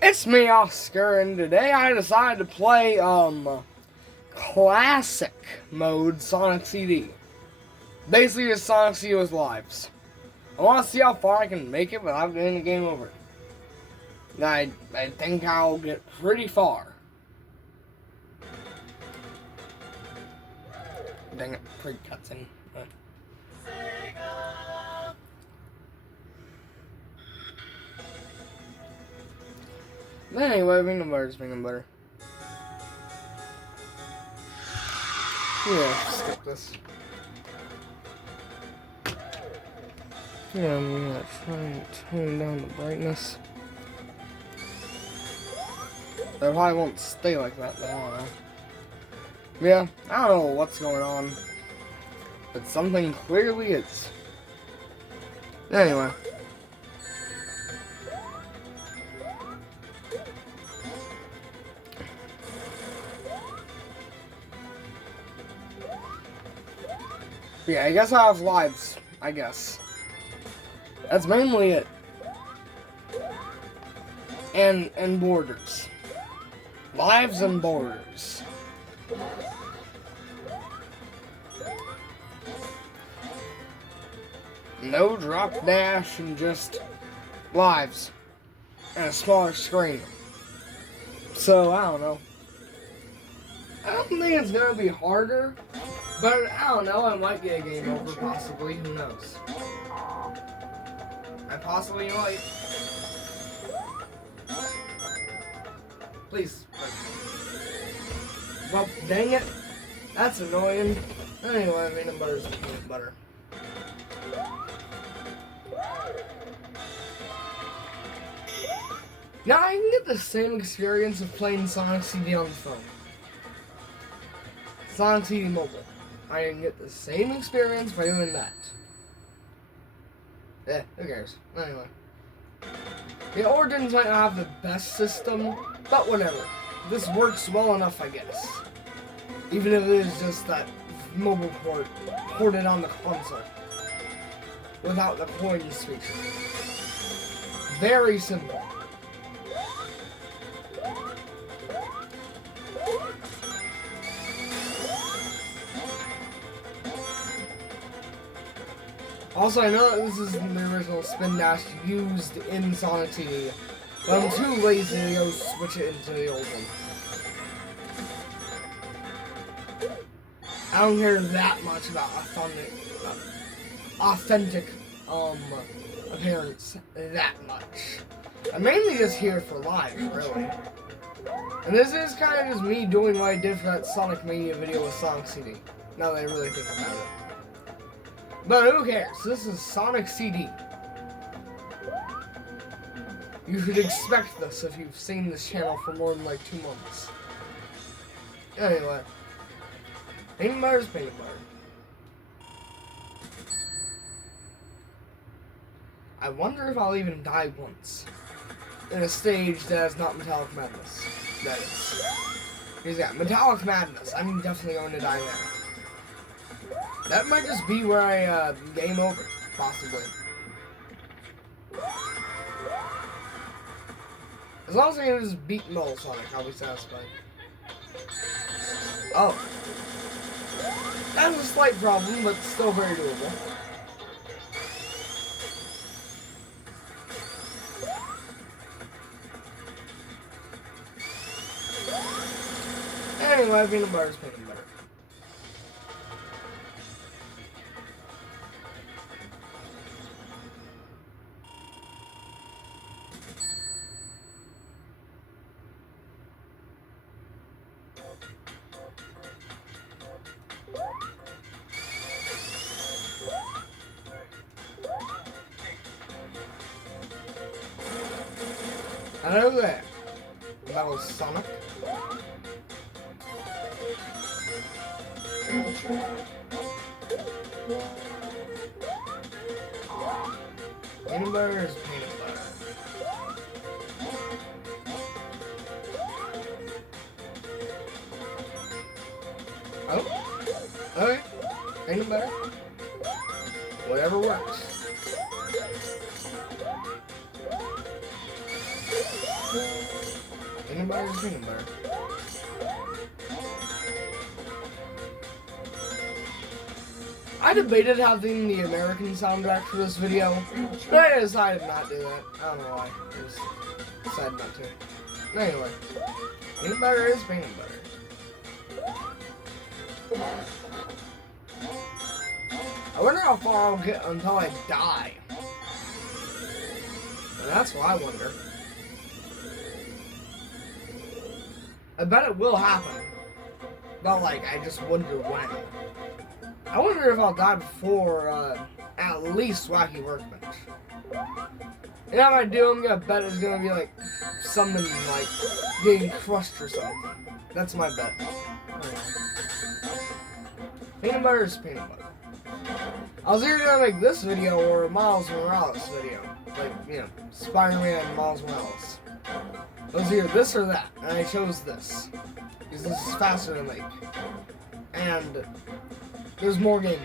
It's me, Oscar, and today I decided to play classic mode Sonic CD. Basically, just Sonic CD with lives. I want to see how far I can make it without getting the game over. I think I'll get pretty far. Dang it, pre-cutscene. But anyway, peanut butter is peanut butter. Yeah, skip this. Yeah, I'm gonna try and tone down the brightness. That probably won't stay like that, but I don't know. Yeah, I don't know what's going on. But something clearly is. Anyway. Yeah, I guess I have lives. I guess. That's mainly it. And borders. Lives and borders. No drop dash and just lives. And a smaller screen. So, I don't know. I don't think it's gonna be harder. But, I don't know, I might get a game over, possibly. Who knows? I possibly might. Please. Well, dang it. That's annoying. Anyway, peanut butter is peanut butter. Now I can get the same experience of playing Sonic CD on the phone. Sonic CD Mobile. I can get the same experience by doing that. Yeah, who cares? Anyway. The Origins might not have the best system, but whatever. This works well enough, I guess. Even if it is just that mobile port ported on the console. Without the coins feature. Very simple. Also, I know that this is the original Spin Dash used in Sonic CD, but I'm too lazy to go switch it into the old one. I don't care that much about authentic appearance that much. I'm mainly just here for live, really. And this is kind of just me doing what I did for that Sonic Mania video with Sonic CD. Now that I really think about it. But who cares? This is Sonic CD. You should expect this if you've seen this channel for more than like 2 months. Anyway. Peanut butter is peanut butter. I wonder if I'll even die once. In a stage that is not Metallic Madness. That is. Because yeah, Metallic Madness. I'm definitely going to die there. That might just be where I, game over, possibly. As long as I can just beat Null Sonic, I'll be satisfied. Oh. That's a slight problem, but still very doable. Anyway, peanut butter is peanut butter. Hello there. That was Sonic. Peanut butter is peanut butter. Oh, okay. Peanut butter. Whatever works. Peanut butter is peanut butter. I debated having the American soundtrack for this video, but I decided not to do that. I don't know why. I just decided not to. Anyway, peanut butter is peanut butter. I wonder how far I'll get until I die. And that's what I wonder. I bet it will happen. But like, I just wonder when. I wonder if I'll die before at least Wacky Workbench. And if I do, I'm gonna bet it's gonna be like something like getting crushed or something. That's my bet. Peanut butter is peanut butter. I was either gonna make this video or a Miles Morales video. Like, you know, Spider-Man Miles Morales. It was either this or that, and I chose this. Because this is faster to make. And there's more gameplay.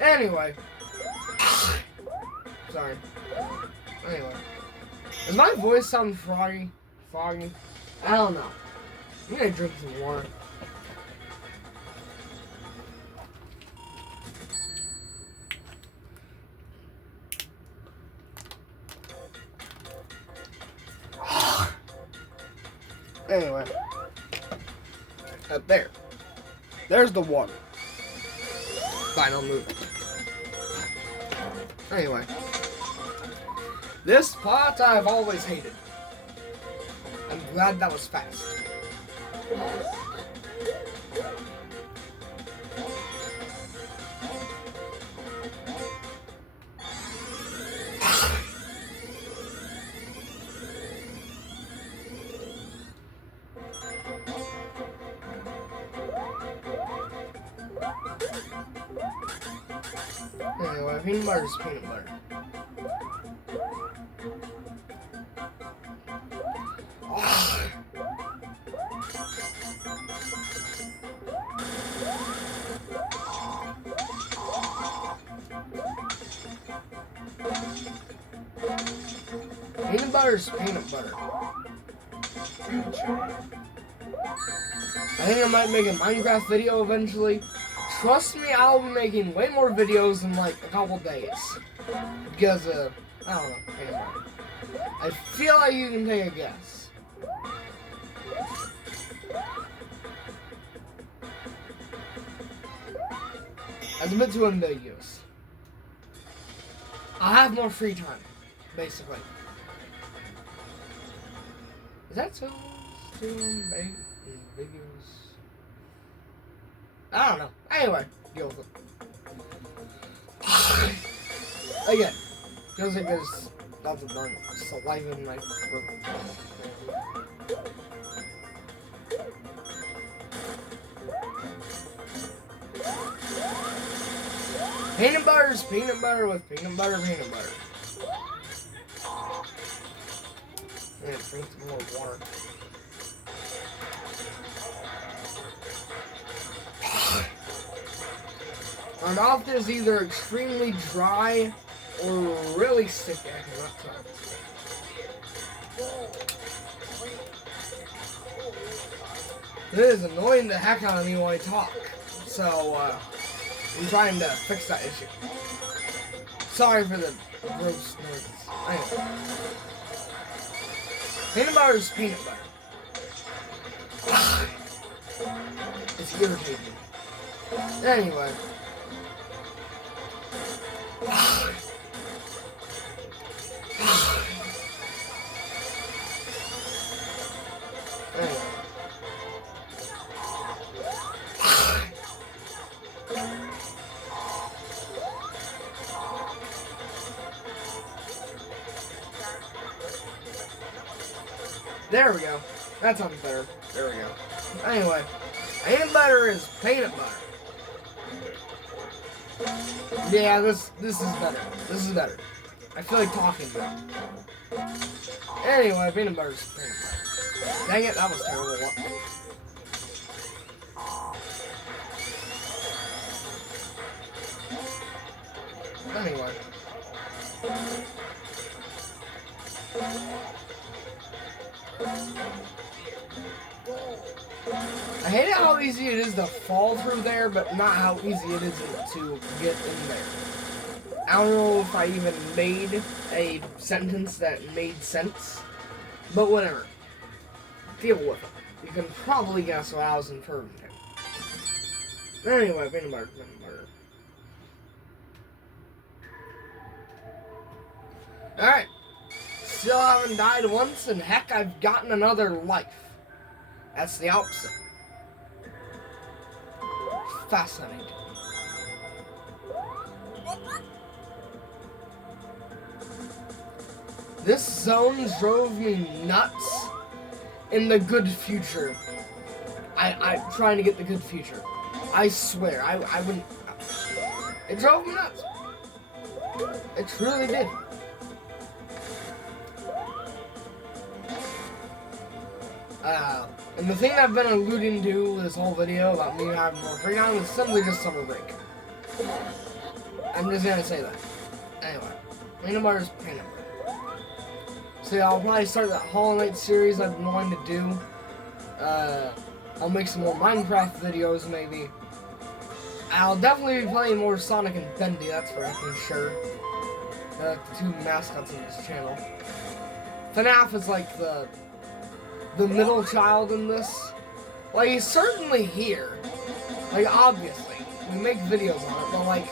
Anyway. Sorry. Anyway. Does my voice sound froggy? Foggy? I don't know. I'm gonna drink some water. Anyway. Up there. There's the water. Fine, I'll move it. Anyway. This pot I've always hated. I'm glad that was fast. Anyway, peanut butter is peanut butter. Peanut butter is peanut butter. I think I might make a Minecraft video eventually. Trust me, I'll be making way more videos in like a couple days. Because, I don't know, peanut butter. I feel like you can take a guess. That's a bit too ambiguous. I'll have more free time, basically. Is that too ambiguous? I don't know. Anyway, deal with it. Again, feels like there's lots of burn saliva in my throat. Peanut butter is peanut butter with peanut butter. I'm gonna drink some more water. Our mouth is either extremely dry or really sticky. I cannot tell. It is annoying the heck out of me when I talk. So, I'm trying to fix that issue. Sorry for the gross noises. Anyway. Peanut butter is peanut butter. It's irritating. Anyway. There we go. That sounds better. There we go. Anyway, peanut butter is peanut butter. Yeah, this is better. This is better. I feel like talking better. Anyway, peanut butter is peanut butter. Dang it, that was terrible. Anyway. I hate it how easy it is to fall through there, but not how easy it is to get in there. I don't know if I even made a sentence that made sense, but whatever. Deal with it. You can probably guess what I was inferring to. Anyway, peanut butter. Alright. Still haven't died once, and heck, I've gotten another life. That's the opposite. Fascinating. This zone drove me nuts in the good future. I'm trying to get the good future. I swear, I wouldn't. It drove me nuts. It truly did. And the thing I've been alluding to this whole video about me having more free time is simply just summer break. I'm just gonna say that. Anyway, peanut butter is peanut butter. So yeah, I'll probably start that Hollow Knight series I've been wanting to do. I'll make some more Minecraft videos maybe. I'll definitely be playing more Sonic and Bendy, that's for sure. The two mascots of this channel. FNAF is like the middle child in this. Like, he's certainly here. Like, obviously. We make videos on it, but like,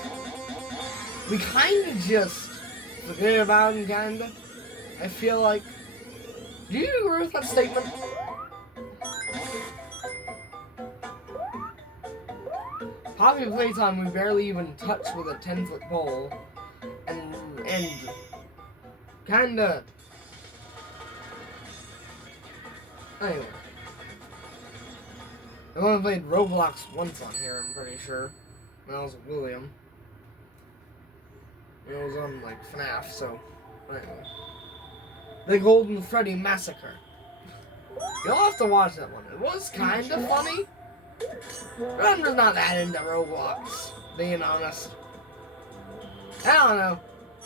we kinda just forget about him, kinda. I feel like. Do you agree with that statement? Poppy Playtime we barely even touch with a 10-foot pole. And kinda. Anyway. I've only played Roblox once on here, I'm pretty sure. When I was with William. It was on, like, FNAF, so. Anyway. The Golden Freddy Massacre. You'll have to watch that one. It was kinda funny. But I'm just not that into Roblox, being honest. I don't know.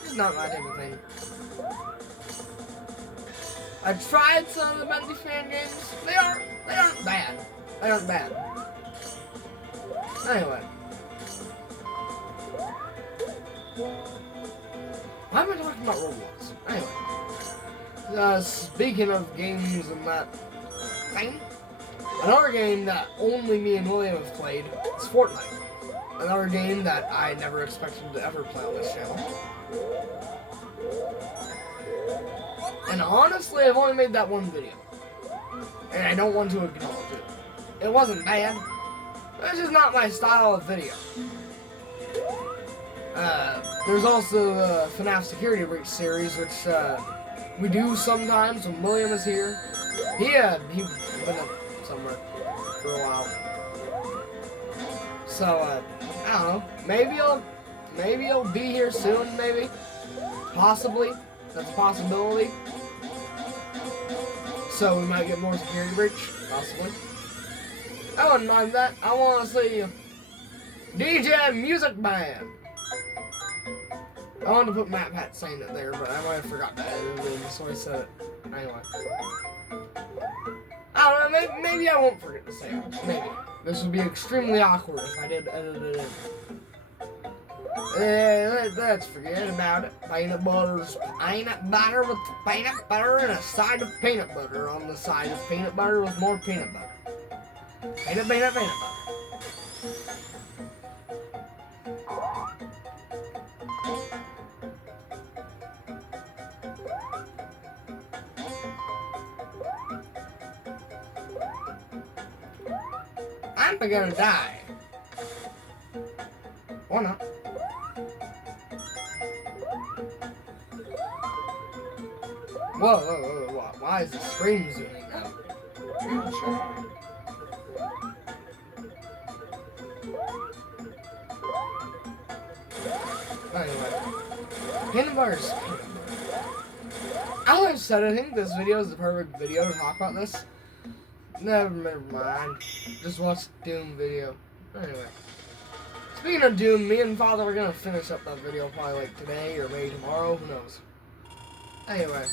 It's not my type of thing. I tried some of the Bendy fan games. They aren't bad. They aren't bad. Anyway. Why am I talking about Roblox? Anyway. Speaking of games and that thing, another game that only me and William have played is Fortnite. Another game that I never expected to ever play on this channel. And honestly, I've only made that one video. And I don't want to acknowledge it. It wasn't bad. It's just not my style of video. There's also the FNAF Security Breach series, which we do sometimes when William is here. He went up somewhere for a while. So, I don't know. Maybe he'll be here soon, maybe. Possibly. That's a possibility. So we might get more Security Breach, possibly. I wouldn't mind that. I want to see DJ Music Band. I wanted to put Matt Pat saying it there, but I might have forgot to edit it, so I said it. Anyway. I don't know, maybe I won't forget to say it. Maybe. This would be extremely awkward if I did edit it in. Let's forget about it. Peanut butter with peanut butter and a side of peanut butter on the side of peanut butter with more peanut butter. Peanut butter. I'm gonna die. Or not. Whoa. Why is the screen zooming out? Anyway. Peanut butter's peanut butter. As I've said, I think this video is the perfect video to talk about this. Never mind. Just watch the Doom video. Anyway. Speaking of Doom, me and Father are gonna finish up that video probably like today or maybe tomorrow, who knows. Anyway.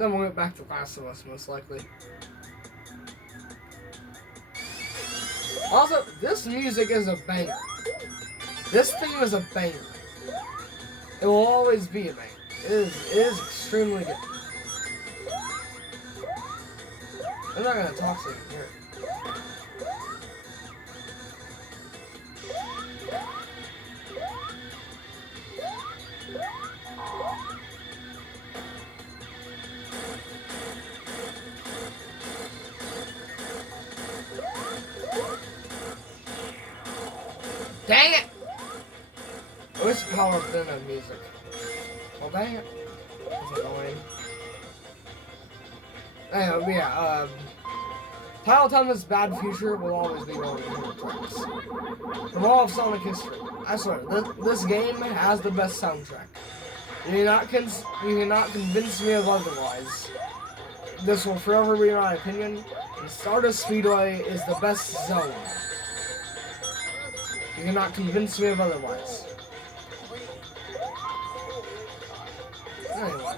Then we'll get back to Last of Us, most likely. Also, this music is a banger. This theme is a banger. It will always be a banger. It is extremely good. I'm not gonna talk so you can hear it. Dang it! I wish the power up in music. Well, dang it. That's annoying. Anyway, yeah, Title Thomas' Bad Future will always be one of the favorite tracks. From all of Sonic history. I swear, this game has the best soundtrack. You cannot convince me of otherwise. This will forever be my opinion. And Stardust Speedway is the best zone. You cannot convince me of otherwise. Anyway.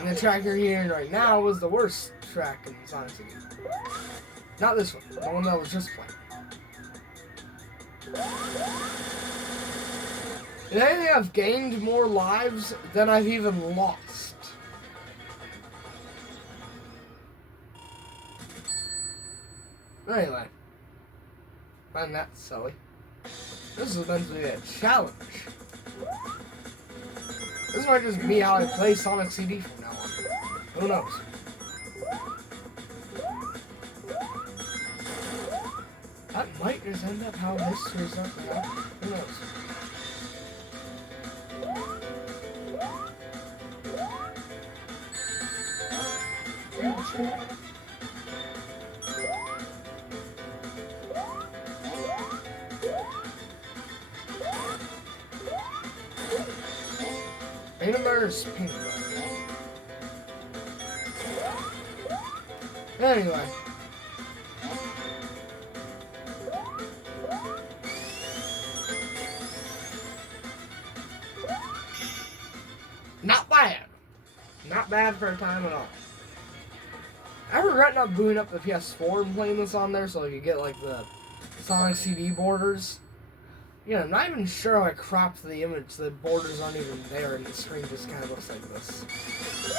And the track you're hearing right now was the worst track in Sonic CD. Not this one, the one that was just playing. And I think I've gained more lives than I've even lost. Anyway. Find that silly. This is meant to be a challenge. This might just be how I play Sonic CD from now on. Who knows? That might just end up how history starts to go. Who knows? Peanut butter is peanut butter. Anyway. Not bad. Not bad for a time at all. I regret not booting up the PS4 and playing this on there so I could get like the Sonic CD borders. Yeah, I'm not even sure how I cropped the image. The borders aren't even there and the screen just kind of looks like this.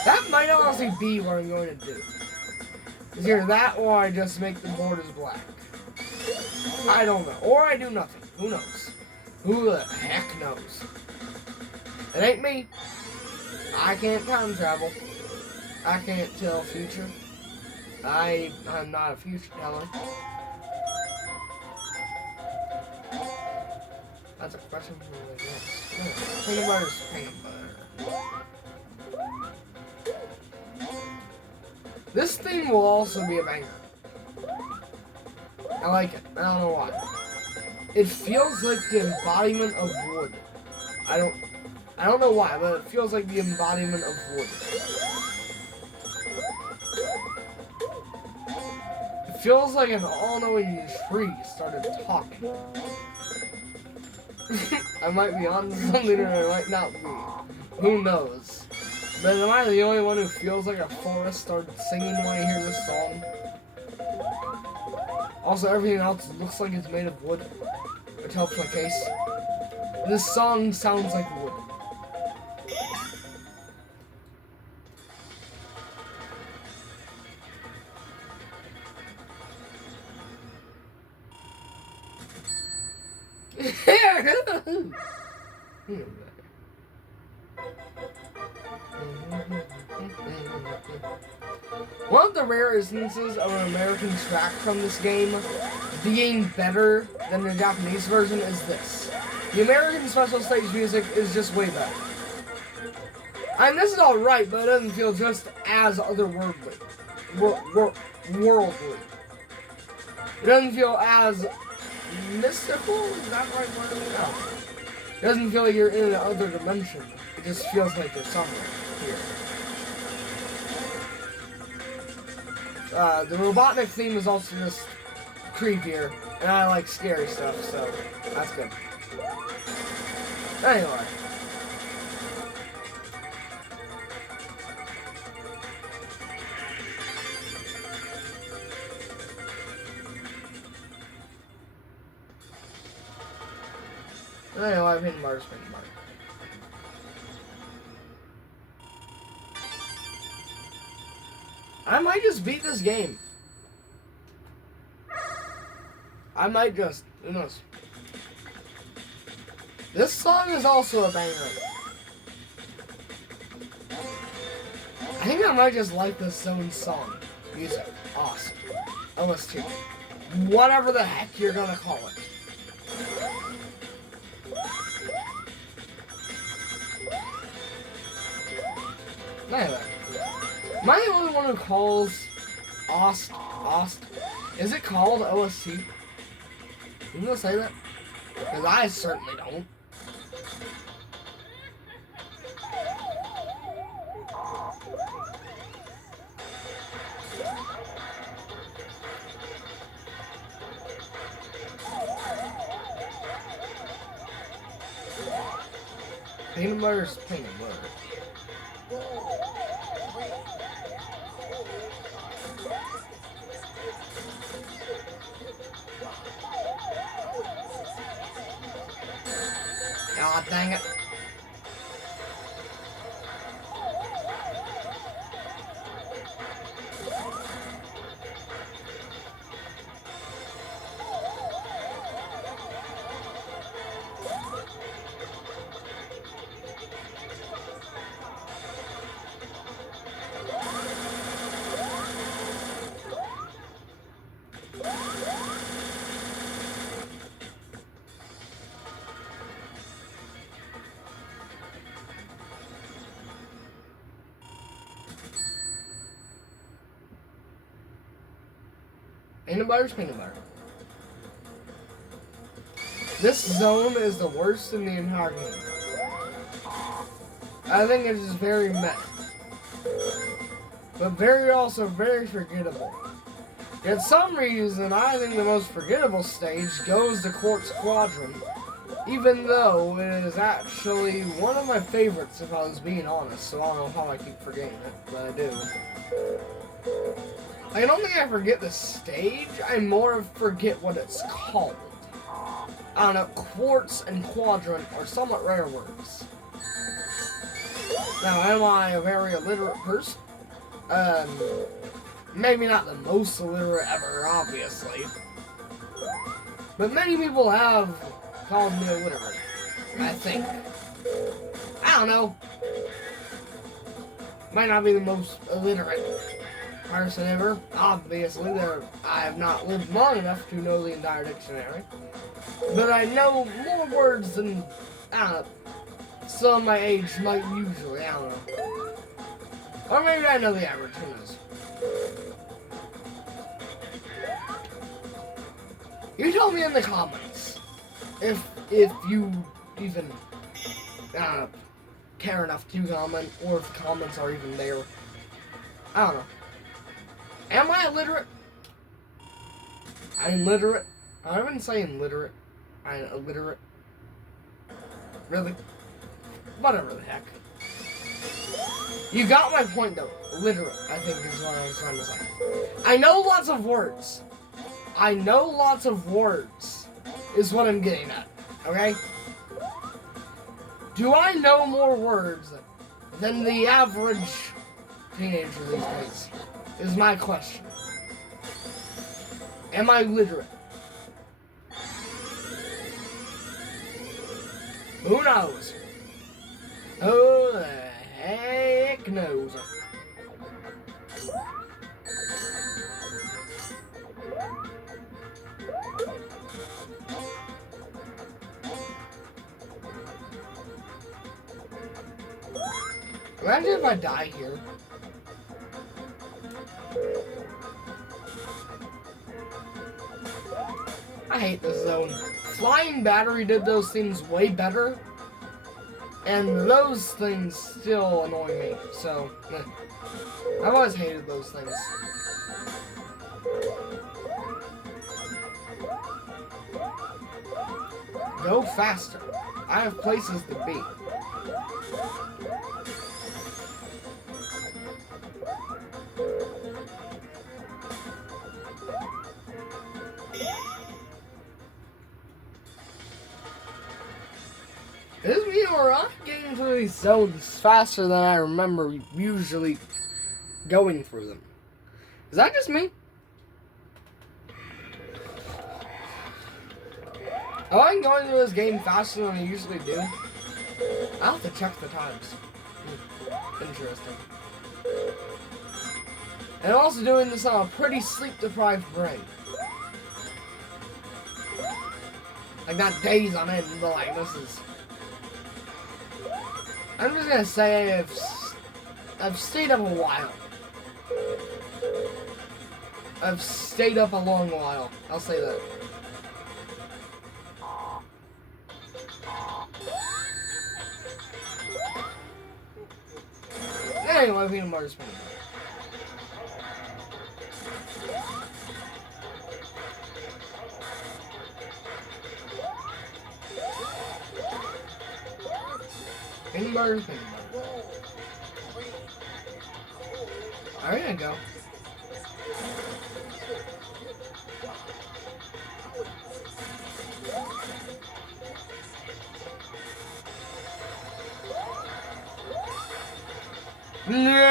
That might honestly be what I'm going to do. It's either that or I just make the borders black. I don't know. Or I do nothing. Who knows? Who the heck knows? It ain't me. I can't time travel. I can't tell future. I'm not a future teller. That's a question for the next. Peanut butter's peanut butter. This thing will also be a banger. I like it. I don't know why. It feels like the embodiment of wood. I don't know why, but it feels like the embodiment of wood. It feels like an all-knowing tree started talking. I might be on something or I might not be. Who knows? But am I the only one who feels like a forest started singing when I hear this song? Also, everything else looks like it's made of wood, which helps my case. This song sounds like wood. One of the rare instances of an American track from this game being better than the Japanese version is this. The American special stage music is just way better. I mean, this is alright, but it doesn't feel just as otherworldly. Worldly. It doesn't feel as mystical? Is that the right word? No. It doesn't feel like you're in another dimension. It just feels like you're somewhere here. The Robotnik theme is also just creepier, and I like scary stuff, so that's good. Anyway. Anyway, I've hit Mars, Peanut Butter. I might just beat this game. I might just. Who knows? This song is also a banger. I think I might just like this zone song. Music. Awesome. OST. Whatever the heck you're gonna call it. Anyway. Am I the only one who calls OST? Is it called OST? You gonna say that? Because I certainly don't. Peanut butter is peanut butter. God dang it. Peanut butter's peanut butter. This zone is the worst in the entire game. I think it is very meh. But also very forgettable. Yet some reason, I think the most forgettable stage goes to Quartz Quadrant. Even though it is actually one of my favorites, if I was being honest. So I don't know how I keep forgetting it, but I do. I don't think I forget the stage, I more forget what it's called. I don't know, Quartz and Quadrant are somewhat rare words. Now, am I a very illiterate person? Maybe not the most illiterate ever, obviously. But many people have called me illiterate, I think. I don't know. Might not be the most illiterate person ever. Obviously, I have not lived long enough to know the entire dictionary. But I know more words than, I don't know, some my age might usually, I don't know. Or maybe I know the average, who knows. You tell me in the comments if you even, I don't know, care enough to comment, or if the comments are even there. I don't know. Am I illiterate? I'm literate. I wouldn't say illiterate. I'm illiterate. Really? Whatever the heck. You got my point though. Literate, I think is what I was trying to say. I know lots of words. I know lots of words is what I'm getting at. Okay? Do I know more words than the average teenager these days? Is my question. Am I literate? Who knows? Who the heck knows? Imagine if I die here. I hate this zone. Flying Battery did those things way better. And those things still annoy me. So, I've always hated those things. Go faster. I have places to be. remember I'm getting through these zones faster than I remember usually going through them. Is that just me? Am I going through this game faster than I usually do? I'll have to check the times. Interesting. And I'm also doing this on a pretty sleep-deprived brain. Like, not days on end, but like, this is... I'm just gonna say I've stayed up a while. I've stayed up a long while. I'll say that. Anyway, peanut butter spoon. Peanut butter, peanut butter. There you go. No!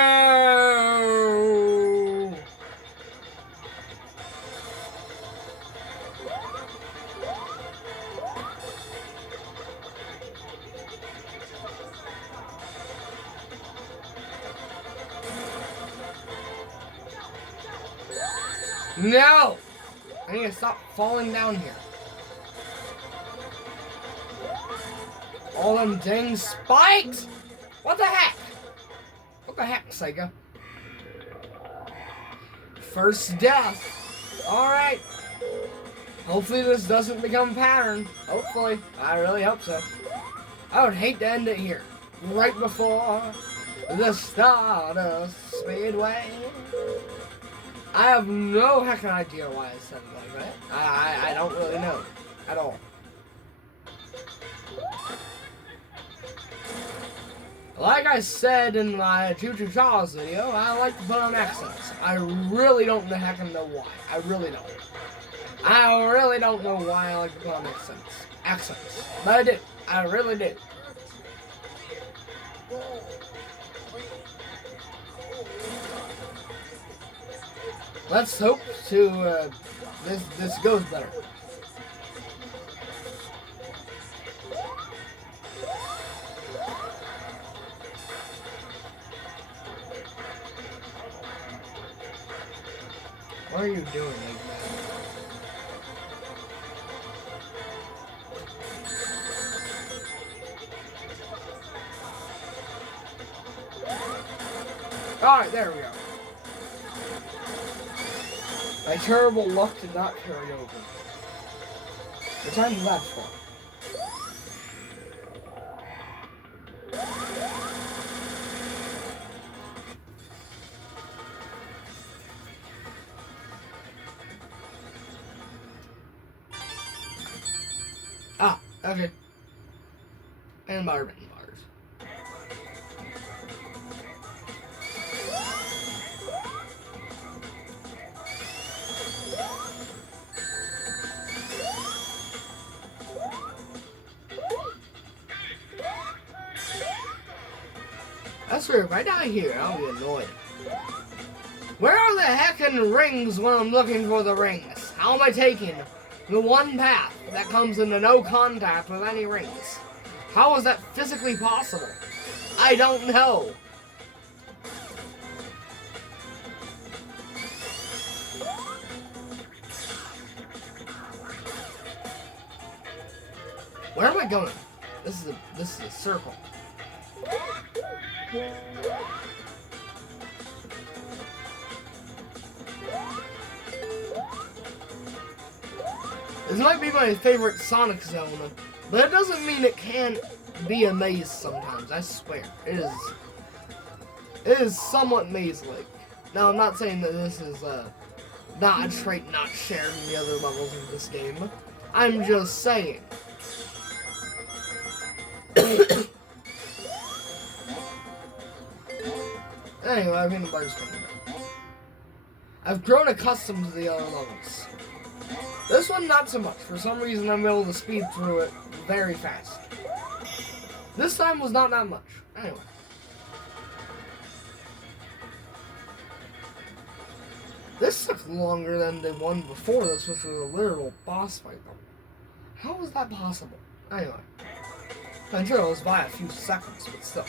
No! I need to stop falling down here. All them dang spikes! What the heck? What the heck, Sega? First death. Alright. Hopefully this doesn't become a pattern. Hopefully. I really hope so. I would hate to end it here. Right before the Stardust Speedway. I have no heckin' idea why I said it like that. I don't really know. At all. Like I said in my Choo Choo Charles video, I like to put on accents. I really don't heckin' know why. I really don't. I really don't know why I like to put on accents. But I do. I really do. Let's hope to this goes better. What are you doing, Eggman? Alright, there we go. My terrible luck did not carry over. The time is that for? Ah, okay. And bars. That's true, if I die here, I'll be annoyed. Where are the heckin' rings when I'm looking for the rings? How am I taking the one path that comes into no contact with any rings? How is that physically possible? I don't know. Where am I going? This is a circle. This might be my favorite Sonic zone, but it doesn't mean it can't be a maze sometimes, I swear. It is somewhat maze-like. Now, I'm not saying that this is not a trait not shared in the other levels of this game. I'm just saying. Anyway, I've been bars from there. I've grown accustomed to the other levels. This one, not so much. For some reason, I'm able to speed through it very fast. This time was not that much. Anyway. This took longer than the one before this, which was a literal boss fight, though. How was that possible? Anyway. I'm sure it was by a few seconds, but still.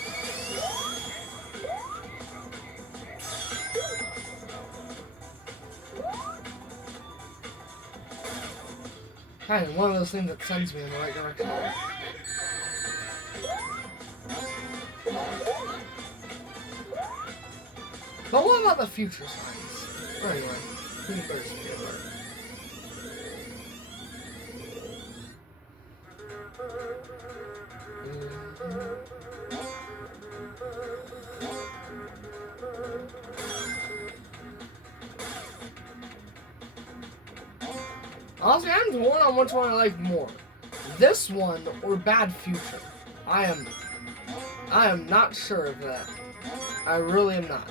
Kind of one of those things that sends me in the right direction. But what about the future signs? Anyway, who cares? Honestly, I'm torn on which one I like more. This one or Bad Future. I am not sure of that. I really am not.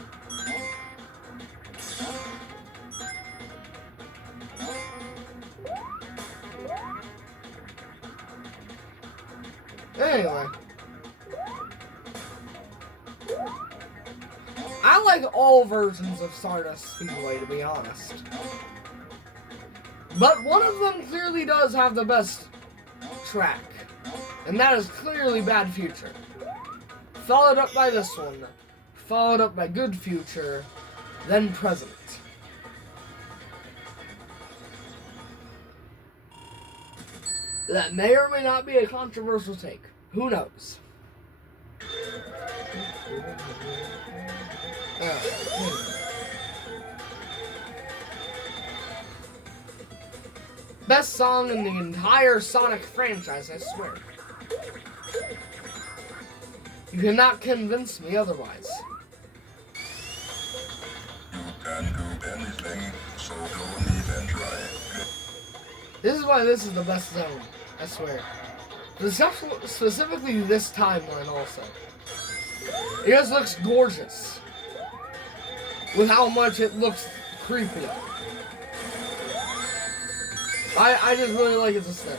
Anyway. I like all versions of Stardust Speedway, to be honest. But one of them clearly does have the best track. And that is clearly Bad Future. Followed up by this one. Followed up by Good Future. Then Present. That may or may not be a controversial take. Who knows? Best song in the entire Sonic franchise, I swear. You cannot convince me otherwise. You can do anything, so go ahead and try it. This is why this is the best zone, I swear. Specifically this timeline also. It just looks gorgeous. With how much it looks creepy. I just really like its aesthetic.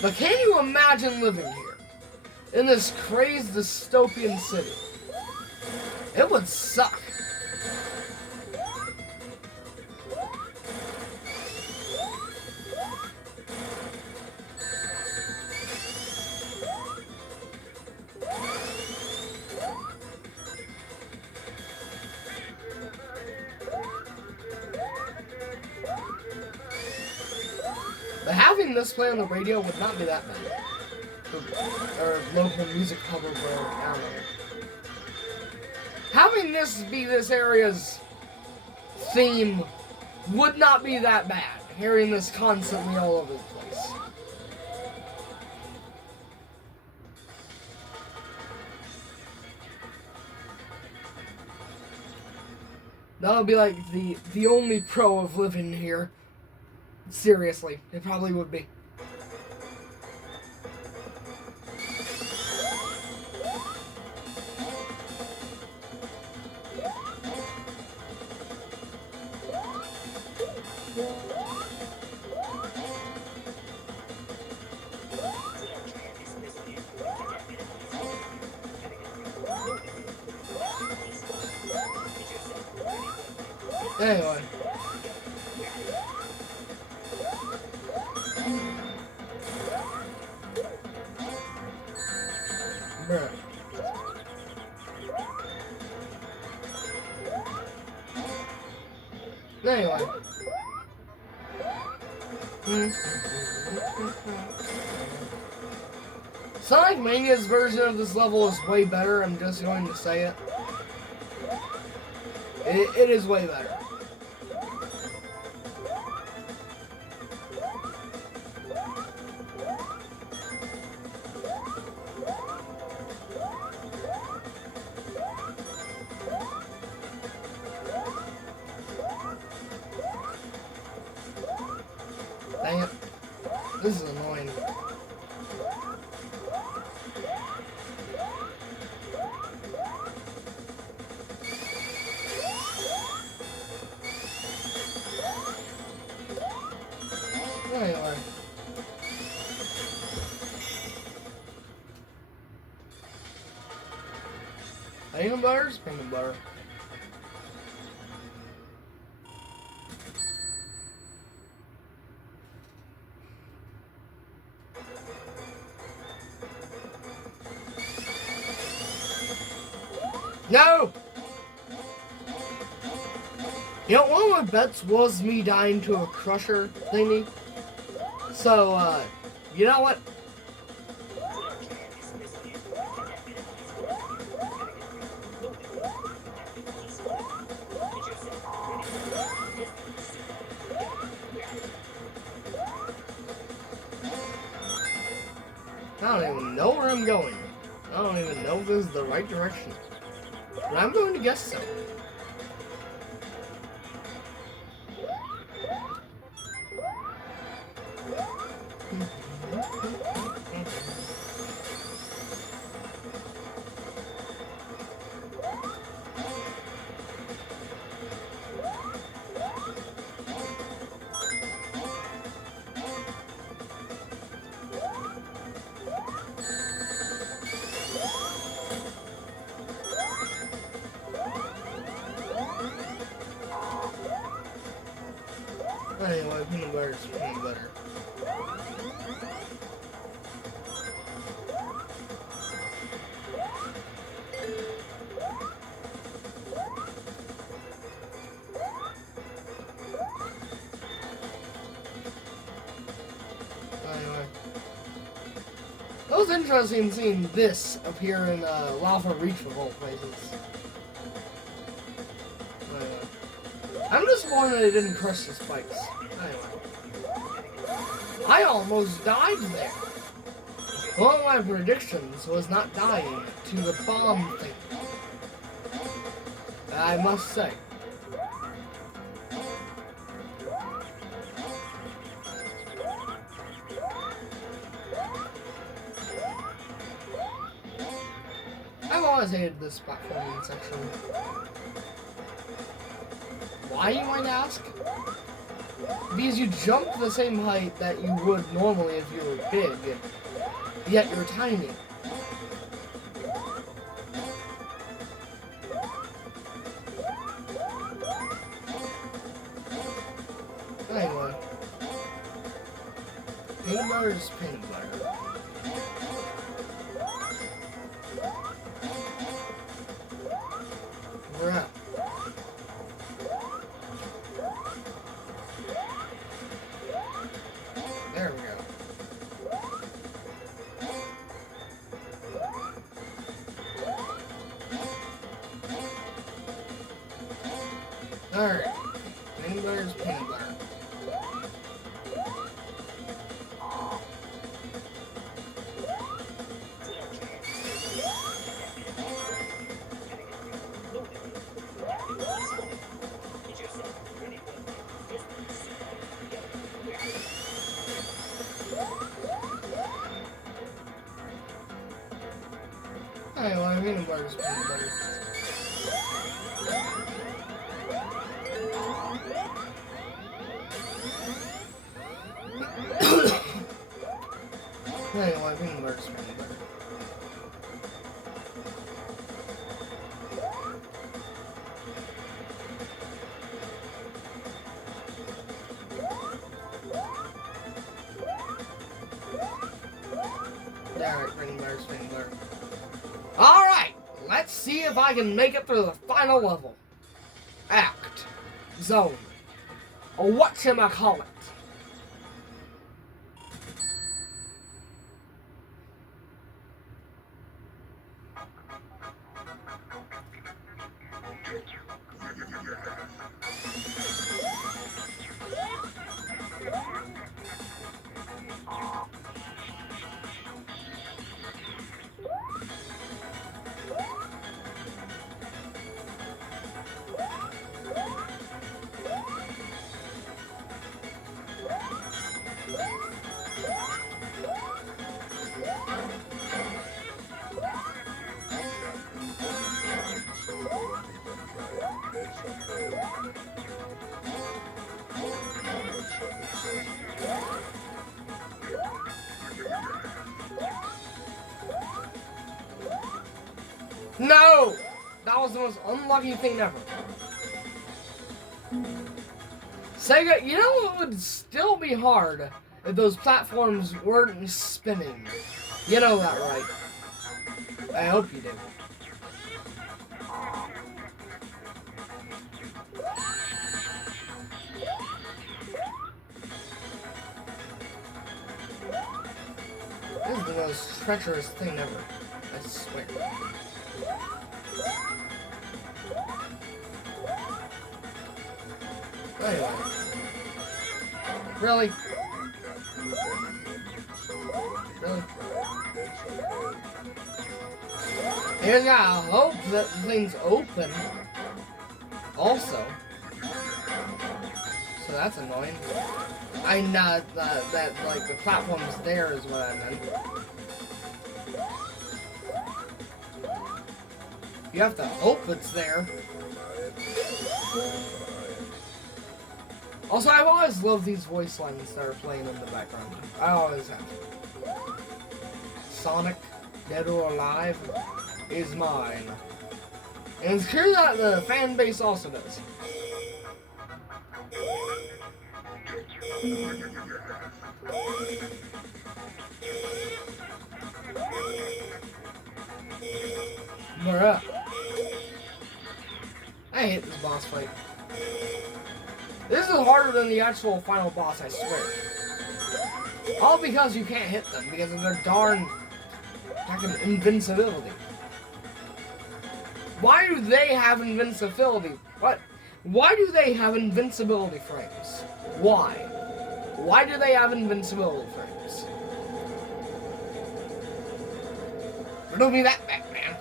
But can you imagine living here? In this crazed dystopian city? It would suck. But having this play on the radio would not be that bad. Or local music cover band, I don't know. Having this be this area's theme would not be that bad. Hearing this constantly all over the place. That would be like the only pro of living here. Seriously, it probably would be. Anyway. Bruh. Anyway. Sonic Mania's version of this level is way better, I'm just going to say it. It is way better. Dang it. This is annoying. Anyway. peanut butter is peanut butter. No! You know, one of my bets was me dying to a crusher thingy. So, you know what? I don't even know where I'm going. I don't even know if this is the right direction. But I'm going to guess so. Anyway, peanut butter is peanut butter. Anyway. That was interesting seeing this appear in Lava Reach of all places. Anyway. I'm disappointed they didn't crush the spikes. Anyway. I almost died there. One of my predictions was not dying to the bomb thing. I must say. I've always hated this platforming section. Why, you might ask? Because you jump the same height that you would normally if you were big, yet you're tiny. Anyway. Peanut butter is peanut butter. We're out. There we go. Alright. Peanut butter is peanut butter. Anyway, peanut butter is peanut butter. Anyway, peanut butter is peanut butter. Alright, peanut butter is peanut butter. Alright, let's see if I can make it through the final level. Act. Zone. Or whatchamacallit. No! that was the most unlucky thing ever. Sega, you know it would still be hard if those platforms weren't spinning. You know that, right? I hope you do. This is the most treacherous thing ever. I swear. Anyway. Really? Really? You just gotta hope that the thing's open. Also. So that's annoying. I not that like the platform's there is what I meant. You have to hope it's there. Also, I've always loved these voice lines that are playing in the background. I always have. Sonic, dead or alive, is mine. And it's clear that the fan base also does. Bruh. I hate this boss fight. This is harder than the actual final boss, I swear. All because you can't hit them, because of their darn fucking invincibility. Why do they have invincibility? What? Why do they have invincibility frames? Why? Why do they have invincibility frames? Riddle me that back, man.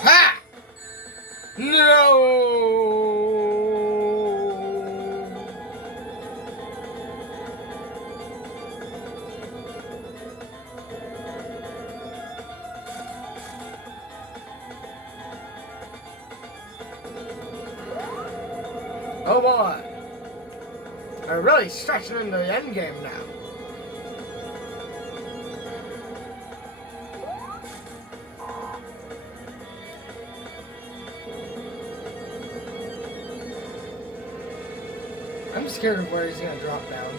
Ha! No! Oh boy. They're really stretching into the end game now. I'm scared of where he's gonna drop down.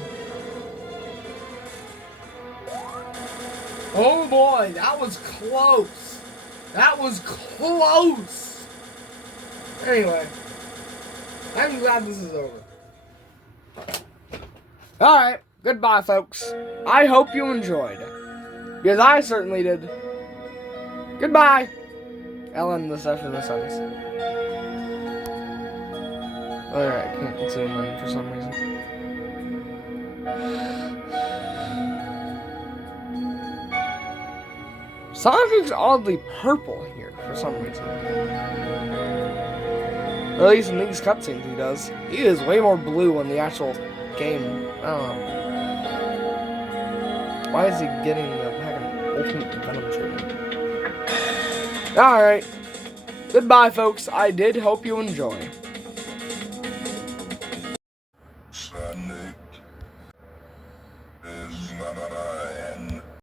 Oh boy, that was close. That was close. Anyway, I'm glad this is over. Alright, goodbye folks. I hope you enjoyed. Because I certainly did. Goodbye. I'll end the session this sentence. Alright, I can't zoom in for some reason. Sonic looks oddly purple here for some reason. At least in these cutscenes he does. He is way more blue in the actual game. I don't know. Why is he getting the ultimate venom treatment? Alright. Goodbye folks. I did hope you enjoy. Sunday.